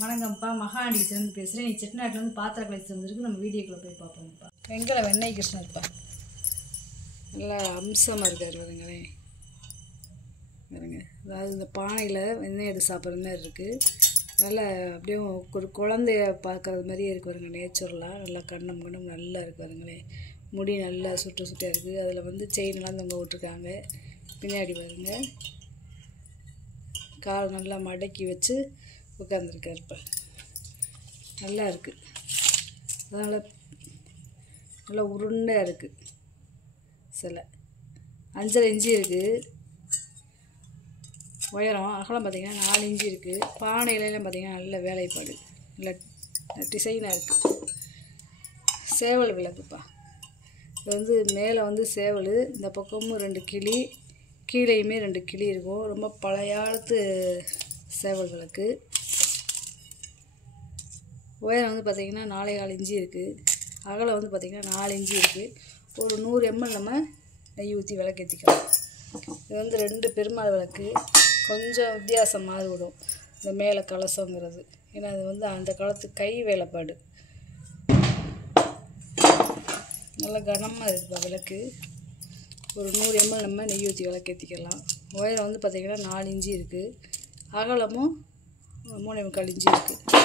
வணக்கம்ப்பா, மகாண்டி கிச்சன்லேருந்து பேசுகிறேன். நீ செட்டிநாட்டிலேருந்து பாத்திர கலைச்சி வந்துருக்கு. நம்ம வீடியோக்குள்ளே போய் பார்ப்போம்ப்பா. வெங்கல வெண்ணெய் கிருஷ்ணர்ப்பா, நல்லா அம்சமாக இருக்கார் பாருங்களேன். பாருங்க, அதாவது இந்த பானையில் வெண்ணெய் எடுத்து சாப்பிட்ற மாதிரி இருக்குது. நல்லா அப்படியே ஒரு குழந்தைய பார்க்குறது மாதிரியே இருக்கு பாருங்க. நேச்சுரலாக நல்லா கண்ணம் நல்லா இருக்கு பாருங்களேன். முடி நல்லா சுட்டாக இருக்குது. அதில் வந்து செயின்லாம் தொங்க விட்டுருக்காங்க. பின்னாடி பாருங்க, கால் நல்லா மடக்கி வச்சு உட்காந்துருக்காருப்பா. நல்லா இருக்குது. அதனால் நல்லா உருண்டையாக இருக்குது. சிலை 5.5 இன்ச்சு இருக்குது. உயரம் அகலம் பார்த்திங்கன்னா 4 இன்ச்சு இருக்குது. பானையிலலாம் பார்த்திங்கன்னா நல்ல வேலைப்பாடு, நல்ல டிசைனாக இருக்குது. சேவல் விளக்குப்பா. இது வந்து மேலே வந்து சேவல், இந்த பக்கமும் 2 கிளி, கீழேயுமே 2 கிளி இருக்கும். ரொம்ப பழையாளத்து சேவல் விளக்கு. உயரம் வந்து பார்த்திங்கன்னா 4.25 இன்ச்சு இருக்குது. அகலம் வந்து பார்த்திங்கன்னா 4 இன்ச்சு இருக்குது. ஒரு 100 ml நம்ம நெய் ஊற்றி விளக்கேற்றிக்கலாம். இது வந்து 2 பெருமாள் விளக்கு. கொஞ்சம் வித்தியாசம் மாறுபடும் இந்த மேலே கலசங்கிறது. ஏன்னா அது வந்து அந்த காலத்து கை வேலைப்பாடு. நல்லா கனமாக இருக்குப்பா விளக்கு. ஒரு 100 ml நம்ம நெய் ஊற்றி விளக்கேற்றிக்கலாம். உயரம் வந்து பார்த்திங்கன்னா 4 இன்ச்சு இருக்குது. அகலமும் 3.25 இன்ச்சு இருக்குது.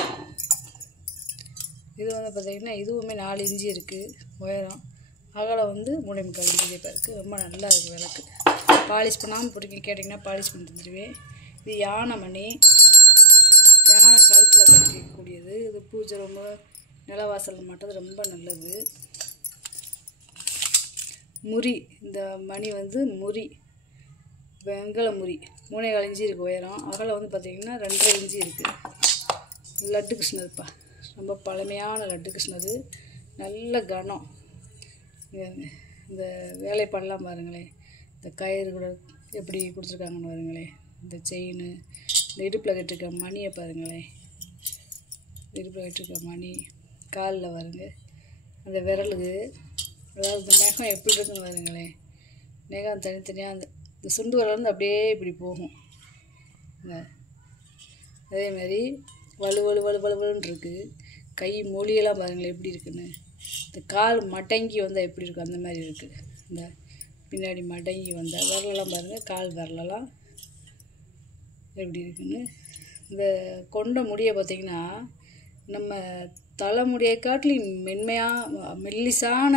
இது வந்து பார்த்திங்கன்னா இதுவுமே 4 இன்ச்சு இருக்குது. உயரம் அகலம் வந்து 3.25 இன்ச்சு இருக்குது. ரொம்ப நல்லா இருக்குது விளக்கு. பாலிஷ் பண்ணாமல் பிடிக்கும் கேட்டிங்கன்னா பாலிஷ் பண்ணி தந்துடுவேன். இது யானை மணி, யானை கழுத்தில் கட்டிக்கக்கூடியது. இது பூஜை ரொம்ப நிலவாசலில் மாட்டது ரொம்ப நல்லது. முறி, இந்த மணி வந்து முறி, வெங்கல முறி. 3.25 இன்ச்சு இருக்குது உயரம். அகலம் வந்து பார்த்திங்கன்னா 2.5 இன்ச்சு இருக்குது. லட்டு கிருஷ்ணர்ப்பா, ரொம்ப பழமையான லட்டு கிருஷ்ணர். நல்ல கனம். இந்த வேலைப்பாடெல்லாம் பாருங்களேன். இந்த கயிறு கூட எப்படி கொடுத்துருக்காங்கன்னு பாருங்களேன். இந்த செயின், இந்த இடுப்பில் கட்டிருக்க மணியை பாருங்களேன். இடுப்பில் கட்டிருக்க மணி, காலில் பாருங்க அந்த விரலுக்கு, அதாவது இந்த நகம் எப்படி இருக்குன்னு பாருங்களேன். நகம் தனித்தனியாக இந்த சுண்டு விரல் அப்படியே இப்படி போகும். அதேமாதிரி வலுவலுன்னு இருக்குது. கை மொழியெல்லாம் பாருங்களேன் எப்படி இருக்குன்னு. இந்த கால் மடங்கி வந்தால் எப்படி இருக்கும் அந்த மாதிரி இருக்குது. இந்த பின்னாடி மடங்கி வந்தால் விரலெல்லாம் பாருங்கள், கால் விரலெல்லாம் எப்படி இருக்குன்னு. இந்த கொண்ட முடியை பார்த்திங்கன்னா நம்ம தலைமுடியை காட்டிலும் மெல்லிசான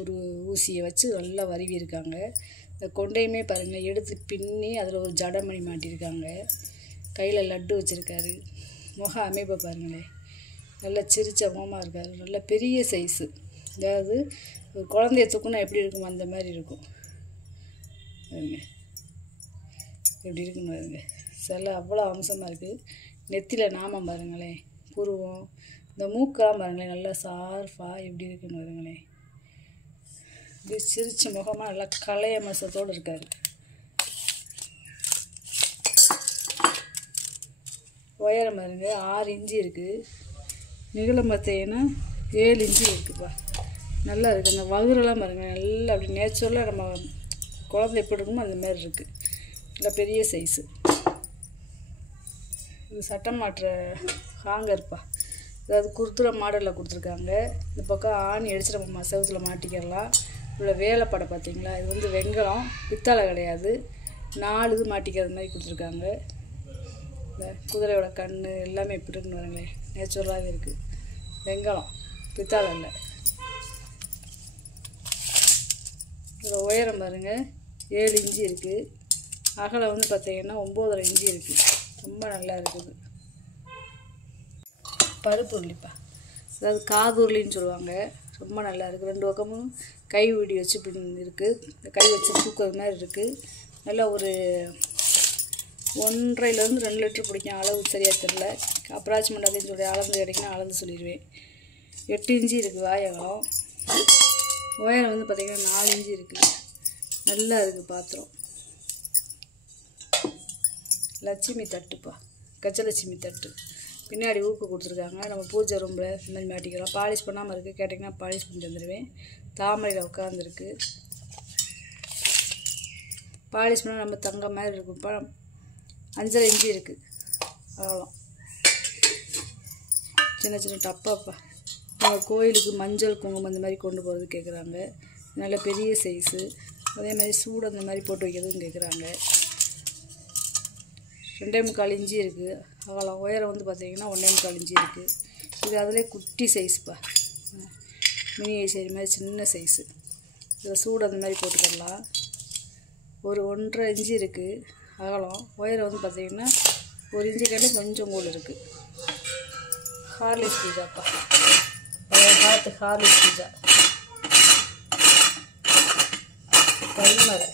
ஒரு ஊசியை வச்சு நல்லா வருவி இருக்காங்க. இந்த கொண்டையுமே பாருங்கள் எடுத்து பின்னி அதில் ஒரு ஜடமணி மாட்டியிருக்காங்க. கையில் லட்டு வச்சுருக்காரு. முக அமைப்பை பாருங்களேன், நல்லா சிரிச்ச முகமாக இருக்கார். நல்ல பெரிய சைஸு. அதாவது ஒரு குழந்தைய தூக்குனா எப்படி இருக்கும் அந்த மாதிரி இருக்கும் பாருங்க. எப்படி இருக்குன்னு பாருங்க. சிலை அவ்வளோ அம்சமாக இருக்குது. நெத்தியில் நாமம் பாருங்களேன், புருவம், இந்த மூக்கெல்லாம் பாருங்களேன் நல்லா சார்ஃபாக எப்படி இருக்குன்னு பாருங்களேன். இப்படி சிரிச்ச முகமாக நல்லா கலைய மசத்தோடு இருக்கார். உயரம் பாருங்க 6 இன்ச்சு இருக்குது. நிகழம் பார்த்தீங்கன்னா 7 இன்ச்சு இருக்குதுப்பா. நல்லா இருக்குது. அந்த வகுரெல்லாம் பாருங்கள் நல்லா அப்படி நேச்சுரலாக நம்ம குழந்தை எப்படி இருக்குமோ அந்த மாதிரி இருக்குது. நல்லா பெரிய சைஸு. இது சட்டம் மாட்டுற ஹாங்கர்ப்பா. அதாவது குர்துர மாடலில் கொடுத்துருக்காங்க. இந்த பக்கம் ஆணி அடிச்சு நம்ம செவத்தில் மாட்டிக்கிறலாம். இவ்வளோ வேலைப்படை பார்த்தீங்களா. இது வந்து வெங்கலம், பித்தளை கிடையாது. 4 இது மாட்டிக்கிறது மாதிரி கொடுத்துருக்காங்க. இந்த குதிரையோட கண் எல்லாமே எப்படி இருக்குன்னு பாருங்களேன், நேச்சுரலாகவே இருக்குது. வெங்கலம், பித்தளை இல்லை. இதில் உயரம் பாருங்கள் 7 இன்ச்சு இருக்குது. அகலம் வந்து பார்த்திங்கன்னா 9.5 இன்ச்சு இருக்குது. ரொம்ப நல்லா இருக்குது. பருப்பு உருளிப்பா, அதாவது காதுருளின்னு சொல்லுவாங்க. ரொம்ப நல்லா இருக்குது. 2 பக்கமும் கை ஊடி வச்சு இப்படி இருக்குது. இந்த கை வச்சு தூக்குறது மாதிரி இருக்குது. நல்லா ஒரு 1.5லேருந்து 2 லிட்டர் பிடிக்கும். அளவு சரியாக தெரில. அப்ராக்சிமேட் அப்படின்னு சொல்லி அளந்து கிடைக்குன்னா அளந்து சொல்லிடுவேன். 8 இன்ச்சு இருக்குது வாயகம். உயரம் வந்து பார்த்திங்கன்னா 4 இன்ச்சு இருக்குது. நல்லா இருக்குது பாத்திரம். லட்சுமி தட்டுப்பா, கஜலட்சுமி தட்டு. பின்னாடி ஊக்கு கொடுத்துருக்காங்க. நம்ம பூஜை ரூமில் இந்த மாதிரி மாட்டிக்கலாம். பாலிஷ் பண்ணாமல் இருக்குது கேட்டிங்கன்னா பாலிஷ் பண்ணி தந்துடுவேன். தாமரையில் உட்காந்துருக்கு. பாலிஷ் பண்ணால் நம்ம தங்க மாதிரி இருக்கும்ப்பா. 5.5 இன்ச்சு இருக்குது அகலம். சின்ன சின்ன டப்பாப்பா. கோயிலுக்கு மஞ்சள் குங்குமம் அந்த மாதிரி கொண்டு போகிறது கேட்குறாங்க. நல்ல பெரிய சைஸு. அதே மாதிரி சூடு அந்த மாதிரி போட்டு வைக்கிறதுன்னு கேட்குறாங்க. 2.25 இன்ச்சு இருக்குது அகலம். உயரம் வந்து பார்த்திங்கன்னா 1.25 இன்ச்சு இருக்குது. இது அதிலே குட்டி சைஸ்ப்பா, மினி ஐஸ்வரி மாதிரி சின்ன சைஸு. இதில் சூடு அந்த மாதிரி போட்டுக்கலாம். ஒரு 1.5 இன்ச்சு இருக்குது அகலம். உயரம் வந்து பார்த்திங்கன்னா 1 இன்ச்சு கேட்டால் கொஞ்சம் கூட இருக்குது. ஹார்லிக்ஸ் பூஜாப்பா, பழைய காலத்து ஹார்லிக்ஸ் பூஜா. கல்மரை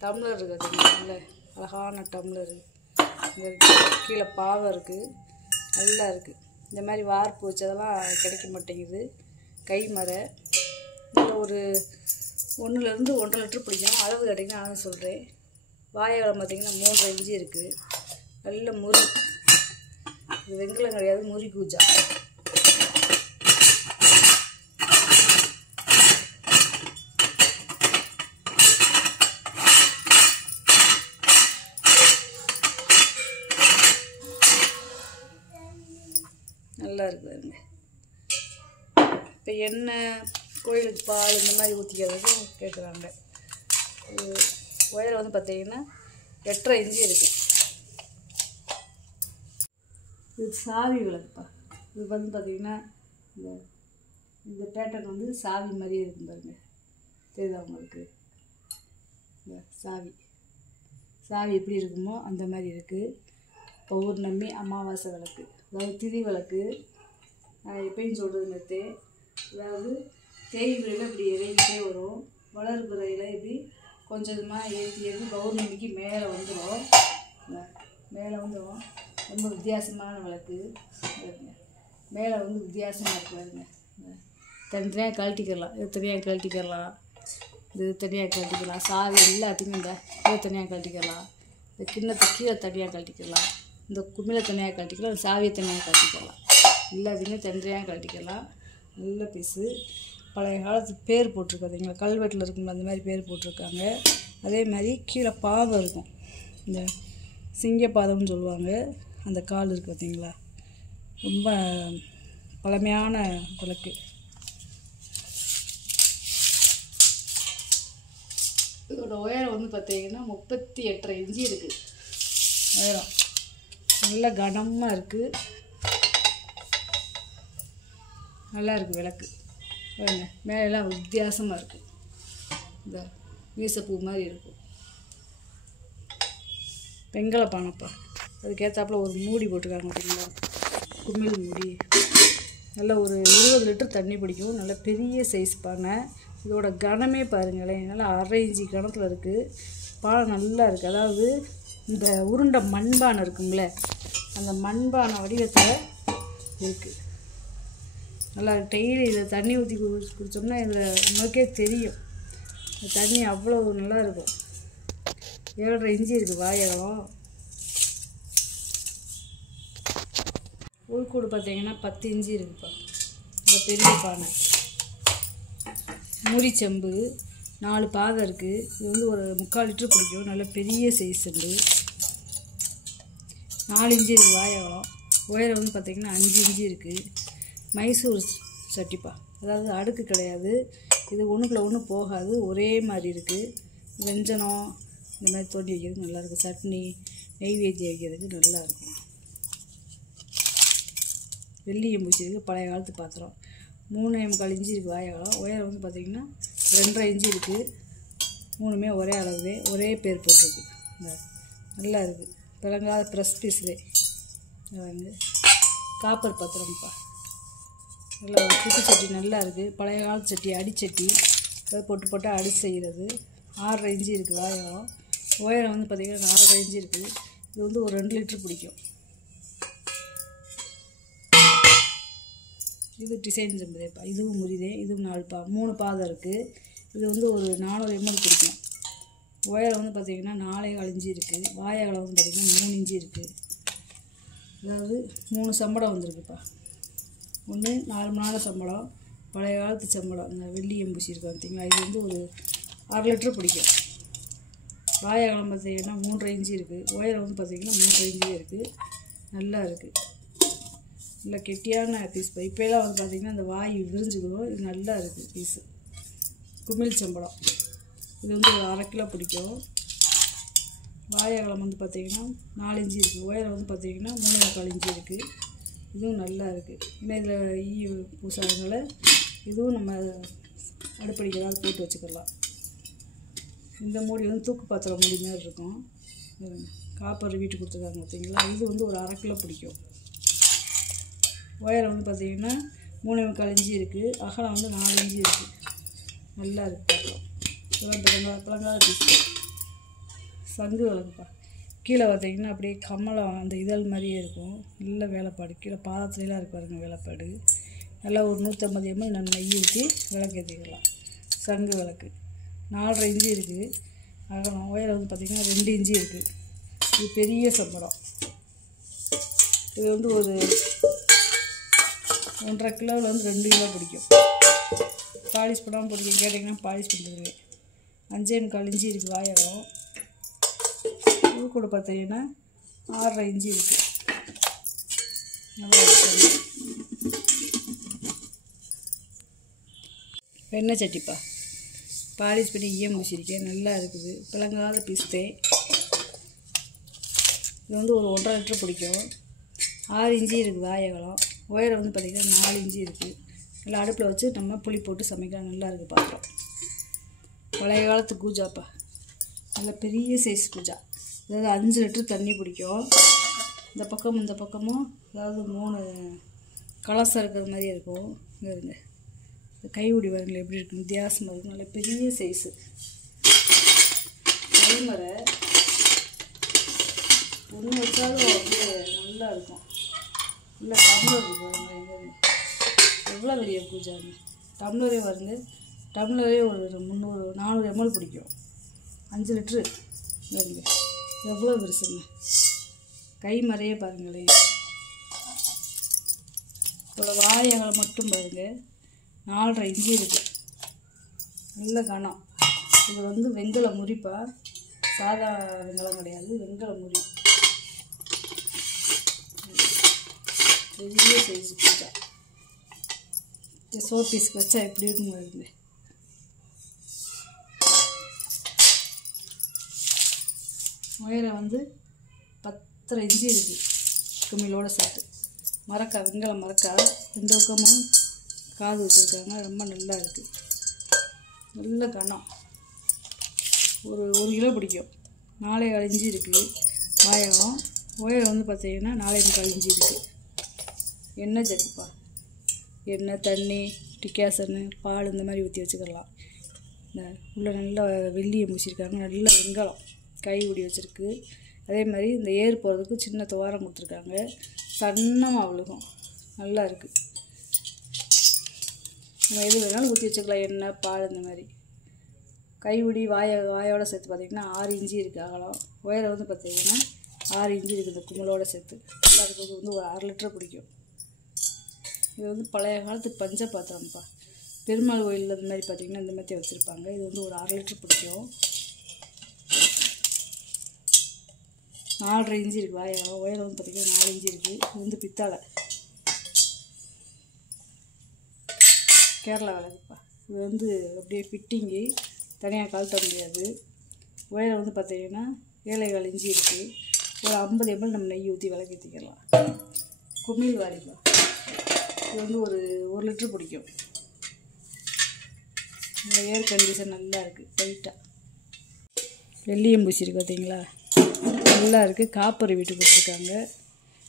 டம்ளர் இருக்குது, நல்ல அழகான டம்ளர். இங்கே கீழே பாவை இருக்குது, நல்லா இருக்குது. இந்த மாதிரி வார்ப்பு வச்சதெல்லாம் கிடைக்க மாட்டேங்குது. கைமரை ஒரு 1லேருந்து 1.5 லிட்டர் பிடிக்கும். அளவு கிடைக்குன்னு நான் சொல்கிறேன். வாயகலம் பார்த்திங்கன்னா 3.5 இன்ச்சு இருக்குது. நல்ல முறி. இது வெங்கலம் கிடையாது, முறி பூஜா. நல்லா இருக்குதுங்க. இப்போ எண்ணெய், கோயிலுக்கு பால் இந்த மாதிரி ஊற்றிக்கிறதுக்கு கேட்குறாங்க. உயரம் வந்து பார்த்திங்கன்னா 8.5 இன்ச்சு இருக்குது. இது சாவி விளக்குப்பா. இது வந்து பார்த்திங்கன்னா இந்த பேட்டர்ன் வந்து சாவி மாதிரியே இருக்கும் பாருங்க. தெரியுதா உங்களுக்கு? இந்த சாவி எப்படி இருக்குமோ அந்த மாதிரி இருக்குது. பௌர்ணமி, அமாவாசை விளக்கு, அதாவது திதி விளக்கு. நான் எப்பயும் சொல்கிறது நேற்று, அதாவது தேய்பிரையில் இப்படி இறங்கிட்டே வரும். வளர்பிறையில் இப்படி கொஞ்சமாக ஏற்றி பௌர்ணமிக்கு மேலே வந்துடும். ரொம்ப வித்தியாசமான விளக்கு. மேலே வந்து வித்தியாசமாக இருக்கு பாருங்க. தனித்தனியாக கழட்டிக்கலாம், இது தனியாக கழட்டிக்கலாம், இது தனியாக கழட்டிக்கலாம். சாவி எல்லாத்தையுமே இதை தனியாக கழட்டிக்கலாம். இந்த கிண்ணத்தை கீழே தனியாக கழட்டிக்கலாம், இந்த குமிழை தனியாக கழட்டிக்கலாம், இந்த சாவியை தனியாக கழட்டிக்கலாம். எல்லாத்தையுமே தனியாக கழட்டிக்கலாம். நல்ல பீஸு. பழைய காலத்து பேர் போட்டிருக்கு பார்த்தீங்களா, கல்வெட்டில் இருக்கும்போது அந்த மாதிரி பேர் போட்டிருக்காங்க. அதே மாதிரி கீழே பாதம் இருக்கும், இந்த சிங்கப்பாதம்னு சொல்லுவாங்க. அந்த கால் இருக்குது பார்த்தீங்களா, ரொம்ப பழமையான விளக்கு. இதோட உயரம் வந்து பார்த்திங்கன்னா 38.5 இன்ச்சு இருக்குது உயரம். நல்ல கனமாக இருக்குது, நல்லா இருக்குது விளக்கு. மேலெல்லாம் வித்தியாசமாக இருக்குது. இந்த மீசப்பூ மாதிரி இருக்கும். வெங்கல பானைப்பா, அதுக்கேற்றாப்புல ஒரு மூடி போட்டிருக்காங்க பார்த்தீங்களா, குமிழ் மூடி. நல்ல ஒரு 20 லிட்டர் தண்ணி பிடிக்கும். நல்ல பெரிய சைஸ் பானை. இதோட கனமே பாருங்களேன், நல்லா 1/2 இன்ச்சு கணத்தில் இருக்குது. பானை நல்லா இருக்குது. அதாவது இந்த உருண்டை மண்பானை இருக்குங்களே, அந்த மண்பானை வடிவத்தில் இருக்குது. நல்லா டெய்லி இதில் தண்ணி ஊற்றி குடித்தோம்னா இதில் நமக்கே தெரியும், இந்த தண்ணி அவ்வளோ நல்லா இருக்கும். 7.5 இன்ச்சு இருக்குது வாயகம். உள்கூடு பார்த்தீங்கன்னா 10 இன்ச்சு இருக்குப்பா. இந்த பெரிய பானை. முறிச்செம்பு 4 பாகம் இருக்குது. இது வந்து ஒரு 3/4 லிட்டர் பிடிக்கும். நல்ல பெரிய சைஸ் செம்பு. 4 இன்ச்சு இருக்குது வாயகம். உயரம் வந்து பார்த்திங்கன்னா 5 இன்ச்சு இருக்குது. மைசூர் சட்டிப்பா, அதாவது அடுக்கு கிடையாது. இது ஒன்றுக்குள்ள ஒன்று போகாது, ஒரே மாதிரி இருக்குது. வெஞ்சனம் இந்த மாதிரி தோண்டி வைக்கிறதுக்கு நல்லாயிருக்கும். சட்னி, நெய்வேத்தியம் வைக்கிறதுக்கு நல்லாயிருக்கும். வெள்ளியம் பூச்சிருக்கு, பழைய காலத்து பாத்திரம். 3.25 இன்ச்சு இருக்குது வாயகம். உயரம் வந்து பார்த்திங்கன்னா 2.5 இன்ச்சு இருக்குது. 3மே ஒரே அளவு, ஒரே பேர் போட்டிருக்கு. நல்லா இருக்குது. பழங்கால ப்ரெஸ் பீஸு வந்து காப்பர் பாத்திரம்ப்பா. நல்லா ஒரு குட்டி சட்டி நல்லா இருக்குது. பழைய காலத்து சட்டி, அடிச்சட்டி, அதை போட்டு அடி செய்கிறது. 6.5 இன்ச்சு இருக்குது வாயகம். உயரம் வந்து பார்த்திங்கன்னா 4.5 இன்ச்சு இருக்குது. இது வந்து ஒரு 2 லிட்டர் பிடிக்கும். இது டிசைன் செம்புதேப்பா. இதுவும் முறிதே. இதுவும் 3 பாதம் இருக்குது. இது வந்து ஒரு 400 ml பிடிக்கும். உயரம் வந்து பார்த்திங்கன்னா 4.25 இன்ச்சு இருக்குது. வாயகலம் வந்து பார்த்திங்கன்னா 3 இன்ச்சு இருக்குது. அதாவது 3 சம்பளம் வந்திருக்குப்பா. ஒன்று நார்மலான சம்பளம், பழைய காலத்து சம்பளம். இந்த வெள்ளி எம்பூசி இருக்குது பார்த்திங்களா, இது வந்து ஒரு 1/2 லிட்டர் பிடிக்கும். வாயகலம் பார்த்திங்கன்னா 3.5 இன்ச்சு இருக்குது. உயரம் வந்து பார்த்திங்கன்னா 3.5 இன்ச்சு இருக்குது. நல்லா இருக்குது. நல்லா கெட்டியான பீஸ். இப்போலாம் வந்து பார்த்திங்கன்னா அந்த வாய் விரிஞ்சுக்கிறோம். இது நல்லா இருக்குது பீஸு. குமிழ் சம்பளம் இது வந்து ஒரு 1/2 கிலோ பிடிக்கும். வாய் அகலம் வந்து பார்த்திங்கன்னா 4 இன்ச்சு இருக்குது. உயரம் வந்து பார்த்திங்கன்னா 3/4 இன்ச்சு இருக்குது. இதுவும் நல்லா இருக்குது. ஏன்னா இதில் ஈ பூசாதனால இதுவும் நம்ம அடுப்படிக்கு ஏதாவது போட்டு வச்சுக்கலாம். இந்த மூடி வந்து தூக்கு பாத்திரம் மூடி மாதிரி இருக்கும். காப்பர் வீட்டு கொடுத்துருக்காங்க பார்த்தீங்களா. இது வந்து ஒரு 1/2 கிலோ பிடிக்கும். உயரம் வந்து பார்த்திங்கன்னா 3/4 இன்ச்சு இருக்குது. அகலம் வந்து 4 இன்ச்சு இருக்குது. நல்லா இருக்குது பாத்திரம். இதெல்லாம் பிளங்காத பீஸ். சங்கு விளக்குப்பா. கீழே பார்த்திங்கன்னா அப்படியே கம்மலம் அந்த இதழ் மாதிரியே இருக்கும். நல்ல வேலைப்பாடு. கீழே பாதத்துலாம் இருக்கு பாருங்க வேலைப்பாடு. நல்லா ஒரு 150 ml நம்ம நெய் ஊற்றி விளக்கு ஏற்றிக்கலாம். சங்கு விளக்கு 4.5 இன்ச்சு இருக்குது. அகலம் உயரம் வந்து பார்த்திங்கன்னா 2 இன்ச்சு இருக்குது. இது பெரிய சம்பளம். இது வந்து ஒரு 1.5 கிலோவில் வந்து 2 கிலோ பிடிக்கும். பாலிஷ் பண்ணாமல் பிடிக்கும். கேட்டிங்கன்னா பாலிஷ் பண்ணிடுவேன். 5.25 இன்ச்சு இருக்குது வாயகம். இது கூட பார்த்தீங்கன்னா 6.5 இன்ச்சு இருக்குது. நல்லா இருக்குது. வெண்ணெய் சட்டிப்பா. பாலிஷ் பண்ணி ஈயம் பூசிருக்கேன். நல்லா இருக்குது. பிளங்காத பீஸ்தே. இது வந்து ஒரு 1.5 லிட்டர் பிடிக்கும். 6 இன்ச்சு இருக்குது வாயகலம். உயரம் வந்து பார்த்திங்கன்னா 4 இன்ச்சு இருக்குது. நல்லா அடுப்பில் வச்சு நம்ம புளி போட்டு சமைக்கலாம். நல்லா இருக்குது பாத்திரம். பழைய காலத்து கூஜாப்பா. நல்ல பெரிய சைஸ் கூஜா. அதாவது 5 லிட்டர் தண்ணி பிடிக்கும். இந்த பக்கம் இந்த பக்கமும் அதாவது 3 கலசம் இருக்கிற மாதிரி இருக்கும். இங்கே இருங்க. இந்த கைவிடி வரங்களே எப்படி இருக்கும், வித்தியாசமாக இருக்கும். நல்ல பெரிய சைஸு கைமரை. ஒன்று வச்சாலும் அப்படியே நல்லா இருக்கும். இல்லை டம்ளர் இருக்கு பாருங்க. எவ்வளோ பெரிய பூஜாங்க. டம்ளரே வருங்க. டம்ளரே ஒரு 400 ml பிடிக்கும். 5 லிட்ரு வருங்க. எவ்வளோ பெருசுங்க. கை மறையே பாருங்களேன். இதோட வாயங்களை மட்டும் பாருங்க. 4.5 இன்ச்சு இருக்குது. நல்ல கனம். இது வந்து வெண்கல முறிப்பா. சாதா வெண்கலம் கிடையாது. வெண்கல முறி. பெரிய சைஸ் பூஜா. சோப் பீஸ்க்கு வச்சா எப்படி இருக்குங்க வருங்க. உயரம் வந்து 10.5 இன்ச்சு இருக்குது. குமிழோடு சேர்த்து. மரக்கா வெண்கல மரக்கா. 2 பக்கமும் காது வச்சுருக்காங்க. ரொம்ப நல்லா இருக்குது. நல்ல கனம். ஒரு 1 கிலோ பிடிக்கும். 4.25 இன்ச்சு இருக்குது வாயகம். உயரம் வந்து பார்த்திங்கன்னா 4.25 இன்ச்சு இருக்குது. எண்ணெய் சட்டுப்பா. எண்ணெய், தண்ணி, டிக்காசனு, பால் இந்த மாதிரி ஊற்றி வச்சுக்கலாம். இந்த உள்ள நல்லா வெள்ளியை பூசிருக்காங்க. நல்ல வெண்கலம். கை உடி வச்சுருக்கு. அதே மாதிரி இந்த ஏர் போகிறதுக்கு சின்ன துவாரம் கொடுத்துருக்காங்க. சன்னமாக விழுகும். நல்லா இருக்குது. நம்ம எது வேணாலும் ஊற்றி வச்சுக்கலாம். எண்ணெய், பால் இந்த மாதிரி. கைவிடி வாயோட சேர்த்து பார்த்திங்கன்னா 6 இன்ச்சு இருக்குது அகலம். உயரம் வந்து பார்த்திங்கன்னா 6 இன்ச்சு இருக்குது. இந்த குமிழோட சேர்த்து நல்லா இருக்கிறது வந்து ஒரு 1/2 லிட்டர் பிடிக்கும். இது வந்து பழைய காலத்து பஞ்ச பாத்திரம்ப்பா. பெருமாள் கோயிலில் இந்த மாதிரி பார்த்திங்கன்னா இந்த மாதிரி வச்சுருப்பாங்க. இது வந்து ஒரு 1/2 லிட்டர் பிடிக்கும். 4.5 இன்ச்சு இருக்குது வாயகம். உயரம் வந்து பார்த்திங்கன்னா 4 இன்ச்சு இருக்குது. இது வந்து பித்தாளை கேரளா விளக்குப்பா. இது வந்து அப்படியே ஃபிட்டிங்கு தனியாக கழட்ட முடியாது. உயரம் வந்து பார்த்திங்கன்னா 7.25 இன்ச்சு இருக்குது. ஒரு 50 ml நம்ம நெய் ஊற்றி விளக்கேற்றிக்கலாம். குமிழ் வாரிப்பா. இது வந்து ஒரு 1 லிட்டர் பிடிக்கும். ஏர் கண்டிஷன் நல்லா இருக்குது. டைட்டாக வெள்ளியம் பூசிருக்கு பார்த்தீங்களா. நல்லா இருக்குது. காப்பர் வீட்டு கொடுத்துருக்காங்க.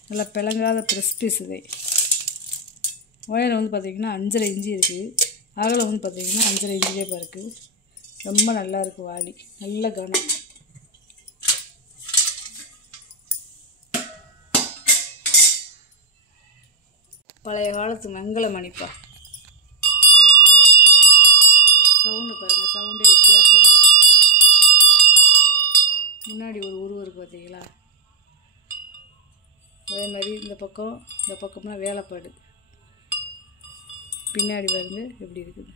நல்லா பிளங்காத ப்ரெஸ் பீஸ் இது. உயரம் வந்து பார்த்திங்கன்னா 5.5 இன்ச்சு இருக்குது. அகலம் வந்து பார்த்திங்கன்னா 5.5 இன்ச்சிலே இருக்குது. ரொம்ப நல்லா இருக்குது வாளி. நல்ல கனம். பழைய காலத்து வெண்கல மணிப்பா. சவுண்டு பாருங்கள். சவுண்டே வித்தியாசமாக இருக்கும். முன்னாடி ஒரு உருவம் இருக்குது பார்த்தீங்களா. அதே மாதிரி இந்த பக்கம்லாம் வேலைப்பாடு. பின்னாடி பாருங்க எப்படி இருக்குது.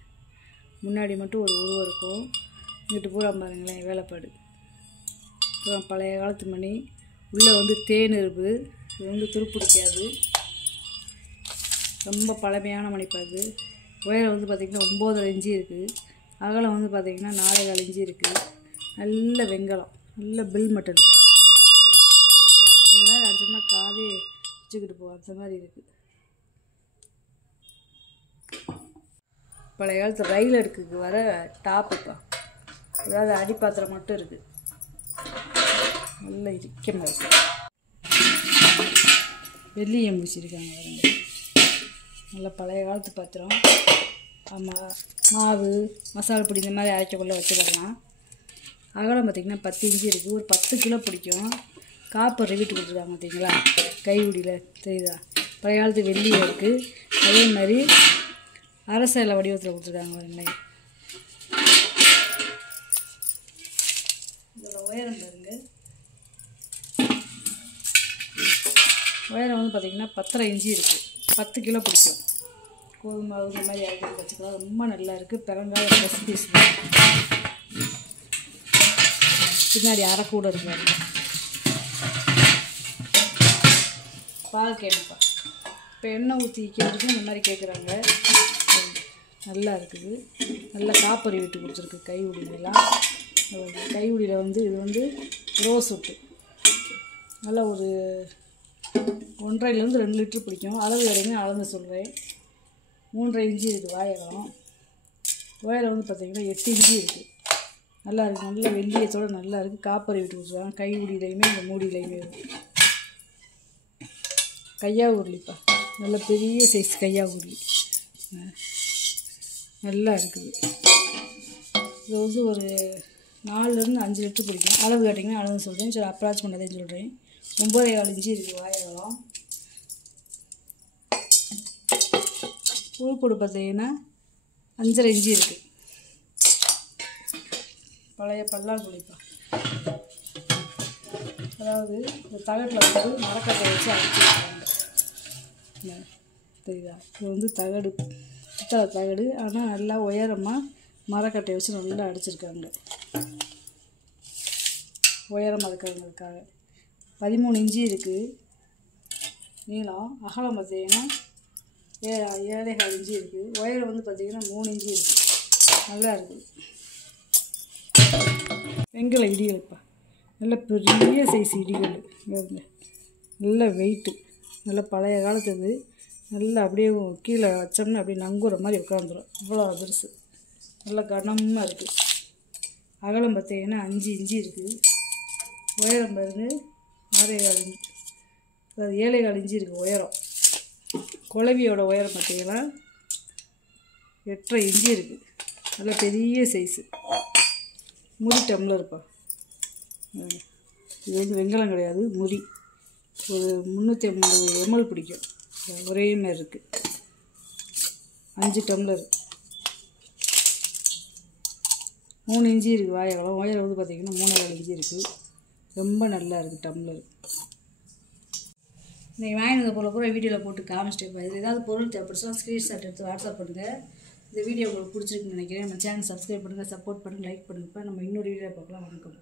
முன்னாடி மட்டும் ஒரு உருவம் இருக்கும். இங்கிட்டு பூரா பாருங்களேன் வேலைப்பாடு. அப்புறம் பழைய காலத்து மணி. உள்ளே வந்து தேன் இருப்பு. இது வந்து துருப்பிடிக்காது. ரொம்ப பழமையான மணிப்பா இது. உயரம் வந்து பார்த்திங்கன்னா 9.5 இன்ச்சு இருக்குது. அகலம் வந்து பார்த்திங்கன்னா 4.25 இன்ச்சு இருக்குது. நல்ல வெங்கலம், நல்ல பில் மட்டன். அதனால் அடிச்சோம்னா காதே வச்சுக்கிட்டு போகும், அந்த மாதிரி இருக்குது. பழைய காலத்து ரயில் அடுக்குக்கு வர டாப்புப்பா. அதாவது அடிப்பாத்திரம் மட்டும் இருக்குது, நல்ல இறுக்கமாக இருக்குது. வெள்ளியம் பூசியிருக்காங்க பாருங்க, நல்ல பழைய காலத்து பாத்திரம். ஆமாம், மாவு மசாலா பொடி இந்த மாதிரி அரைக்கக்குள்ளே வச்சுக்கலாம். அகலம் பார்த்திங்கன்னா 10 இன்ச்சு இருக்குது. ஒரு 10 கிலோ பிடிக்கும். காப்பர் ரிவிட்டு கொடுத்துருக்காங்க பார்த்தீங்களா, கைகுடியில் தெரியுதா. பழைய காலத்து வெள்ளியில் இருக்குது. அதே மாதிரி அரசல வடிவத்தில் கொடுத்துருக்காங்க பாருங்க. இதோட உயரம் பாருங்க, உயரம் வந்து பார்த்திங்கன்னா 10.5 இன்ச்சு இருக்குது. 10 கிலோ பிடிக்கும். கோதுமை இந்த மாதிரி அரைச்சி வச்சுக்கலாம். ரொம்ப நல்லா இருக்குது. பிறங்கால ப்ரெஸ் பீஸ் பின்னாடி அரைக்கூட இருக்காங்க. பால் கேட்பா. இப்போ எண்ணெய் ஊற்றி வைக்கிறதுக்கு இந்த மாதிரி கேட்குறாங்க. நல்லா இருக்குது. நல்லா காப்பரி விட்டு கொடுத்துருக்கு கைவுடியிலலாம். கைவுடியில் வந்து இது வந்து ரோஸ் விட்டு நல்லா ஒரு 1.5 to 2 லிட்டர் பிடிக்கும். அளவு வரையுமே அளந்து சொல்கிறேன். 3.5 இன்ச்சு இருக்குது வாயகம். உயரம் வந்து பார்த்திங்கன்னா 8 இன்ச்சு இருக்குது. நல்லா இருக்குது. நல்ல வெள்ளியத்தோடு நல்லா இருக்குது. காப்பரி விட்டு கொடுத்துருவாங்க கைவுடியிலையுமே இந்த மூடியிலையுமே. கையா உருளிப்பா, நல்ல பெரிய சைஸ் கையா உருளி நல்லா இருக்குது. இது வந்து ஒரு 4 to 5 லிட்டர் பிடிக்கும். அளவு கேட்டிங்கன்னா அளவு சொல்கிறேன். சரி, அப்ராச் பண்ணதேன்னு சொல்கிறேன். 9.25 இன்ச்சு இருக்குது வாயகம். உள்கூடு பார்த்தீங்கன்னா 5.5 இன்ச்சு இருக்குது. பழைய பல்லால் குழிப்பா. அதாவது இந்த தகட்டில் வந்து மரக்கட்டை வச்சு அரைச்சிருக்காங்க தெரியுதா. இது வந்து தகடு, பித்தளை தகடு. ஆனால் நல்லா உயரமாக மரக்கட்டையை வச்சு நல்லா அடிச்சிருக்காங்க. உயரமாக இருக்கிறவங்களுக்காக 13 இன்ச்சு இருக்குது நீளம். அகலம் பார்த்தீங்கன்னா 7.25 இன்ச்சு இருக்குது. உயரம் வந்து பார்த்திங்கன்னா 3 இன்ச்சு இருக்குது. நல்லா இருக்குது. வெங்கல இடிகள்ப்பா, நல்ல பெரிய சைஸ் இடிகள். நல்ல வெயிட்டு, நல்ல பழைய காலத்துது. நல்லா அப்படியே கீழே வச்சோம்னா அப்படியே நங்குற மாதிரி உட்காந்துரும். அவ்வளோ பெருசு, நல்ல கனமாக இருக்குது. அகலம் பார்த்தீங்கன்னா 5 இன்ச்சு இருக்குது. உயரம் பாருங்க 6.25 இன்ச்சு, அதாவது 7.25 இன்ச்சு இருக்குது உயரம். குழவியோட உயரம் பார்த்தீங்கன்னா 8.5 இன்ச்சு இருக்குது. நல்ல பெரிய சைஸு. முடி டம்ளர்ப்பா. இது வந்து வெங்கலம் கிடையாது, முடி. ஒரு 350 ml பிடிக்கும். ஒரே மாதிரி இருக்குது. 5 டம்ளர். 3 இன்ச்சு இருக்குது வாயகலம். உயரம் வந்து பார்த்திங்கன்னா 3.25 இன்ச்சு இருக்குது. ரொம்ப நல்லா இருக்குது டம்ளர். நீங்கள் வாங்கினது பொருள் பூரா வீடியோவில் போட்டு காமிச்சிட்டு இது ஏதாவது பொருள் தேவைப்படுச்சுன்னா ஸ்க்ரீன்ஷாட் எடுத்து வாட்ஸ்அப் பண்ணுங்கள். இந்த வீடியோ உங்களுக்கு பிடிச்சிருக்குன்னு நினைக்கிறேன். நம்ம சேனல் சப்ஸ்கிரைப் பண்ணுங்கள், சப்போர்ட் பண்ணுங்கள், லைக் பண்ணுங்கள். நம்ம இன்னொரு வீடியோ பார்க்கலாம். வணக்கம்.